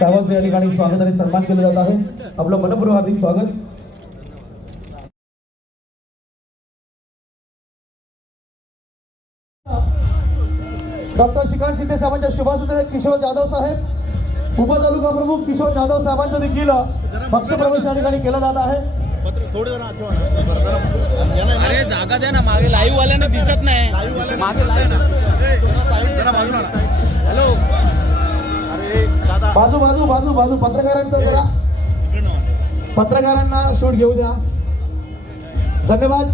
साहेबांचं या ठिकाणी स्वागत आणि सन्मान केलं जात आहे। आपलं मनपूर्वक हार्दिक स्वागत। डॉक्टर श्रीकांत शिंदे साहेबांच्या शुभासूत्र किशोर जाधव साहेब, उपतालुका प्रमुख किशोर जाधव साहेबांचा देखील पक्ष प्रवेश या ठिकाणी केला जात आहे। अरे जागा द्या ना, मागे लाईव्ह वाल्यांना दिसत नाही, मागे हॅलो बाजू बाजू बाजू बाजू पत्रकारांचा जरा पत्रकारांना शूट घेऊ द्या। धन्यवाद।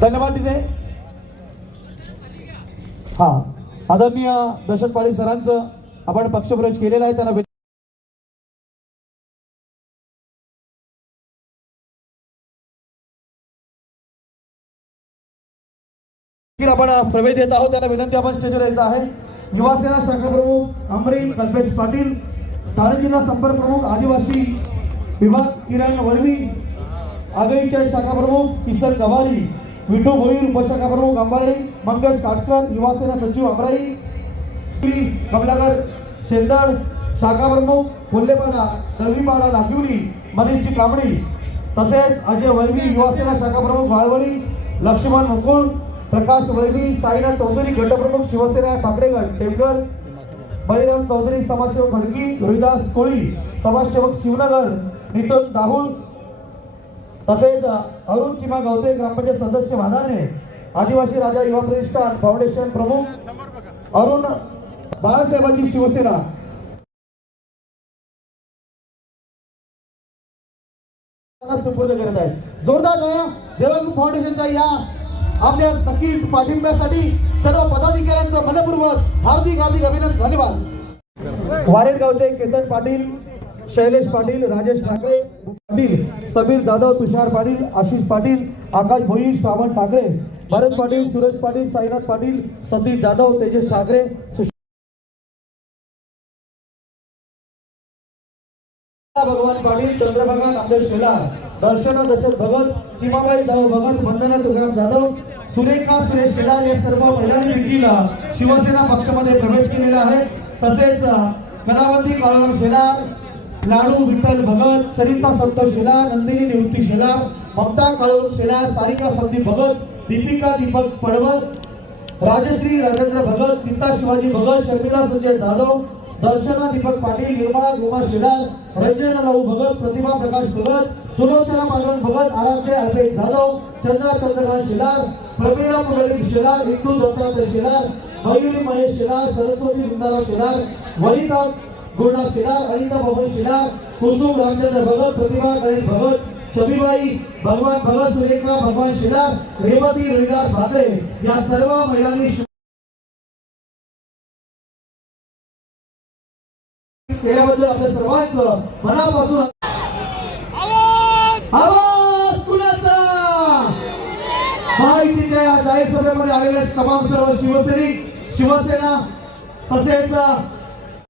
धन्यवाद तिथे। हा आदरणीय दशरथ पाटील सरांचं आपण पक्षप्रवेश केलेला आहे, त्यांना आपण प्रवेश देत आहोत। त्यांना विनंती आपण स्टेजवर यायचं आहे। युवासेना शाखा प्रमुख अमरीन कल्पेश पाटील, ठाणे जिल्हा संपर्क प्रमुख आदिवासी विभाग किरण वळवी, आगळीच्या शाखा प्रमुख किसन गवारी, विठू भोईर उपशाखा प्रमुख अंबारी, मंगेश काटकर युवासेना सचिव अमराई, कमलाकर शेंदळ शाखा प्रमुख कोल्हेपाडा दळवीपाडा लाकिवली, मनीषजी कांबडी, तसेच अजय वळवी युवासेना शाखा प्रमुख वाळवडी, लक्ष्मण मुकुळ, प्रकाश वैवी, साईनाथ चौधरी गटप्रमुख शिवसेना ठाकरेगड टेमघर, बळीराम चौधरी समाजसेवक खडकी, रोहिदास कोळी समाजसेवक शिवनगर, नितन दाहुल, तसेच अरुण चिमा गवते ग्रामपंचायत सदस्य भादाने, आदिवासी राजा युवा प्रतिष्ठान फाउंडेशन प्रमुख अरुण बाळासाहेबांची शिवसेना सुपूर्द करत आहे। जोरदार देवांग फाउंडेशनच्या या आपल्या नक्कीच पाठिंब्यासाठी सर्व पदाधिकाऱ्यांचं मनपूर्वक हार्दिक हार्दिक अभिनंदन। धन्यवाद। वारेड गावचे केतन पाटील, शैलेश पाटील, राजेश ठाकरे पाटील, समीर जाधव, तुषार पाटील, आशिष पाटील, आकाश भोईर, श्रावण ठाकरे, भरत पाटील, सुरेश पाटील, साईनाथ पाटील, सतीश जाधव, तेजस ठाकरे, भगवान पाटील, चंद्रभागा नामदेव शेलार, दर्शना दशरथ भगत, चिमाबाई जाधव भगत, वंदना तुकाराम जाधव, सुरेखा सुरेश शेलार या सर्व महिलांनी देखील शिवसेना पक्षामध्ये प्रवेश केलेला आहे। तसेच कलावंती काळूराम शेलार, लाडू विठ्ठल भगत, सरिता संतोष शेलार, नंदिनी निवृत्ती शेलार, ममता काळू शेलार, सारिका संदीप भगत, दीपिका दीपक पडवळ, राजश्री राजेंद्र भगत, गीता शिवाजी भगत, शर्मिला संजय जाधव, दर्शना दीपक पाटील, निर्मला गोमा शेलार, रंजना राऊ भगत, प्रतिभा प्रकाश भगत, सुलोचना पांडुरंग भगत, आराध्य अल्पेश जाधव, चंद्रा चंद्रकांत शेलार, प्रवीणा पुंडलिक शेलार, हिंदू दत्तात्रय शेलार, मयुरी महेश शेलार, सरस्वती वृंदाराव शेलार, वनिता गुरुनाथ शेलार, अनिता भवन शेलार, कुसुम रामचंद्र भगत, प्रतिभा गणेश भगत, छबीबाई भगवान भगत, सुरेखा भगवान शेलार, रेवती रविदास भादे या सर्व महिलांनी केल्याबद्दल आपल्या सर्वांचं मनापासून आवाज कुणाचा? माहितीच्या या जाहीर सभेमध्ये आलेले तमाम सर्व शिवसैनिक, शिवसेना तसेच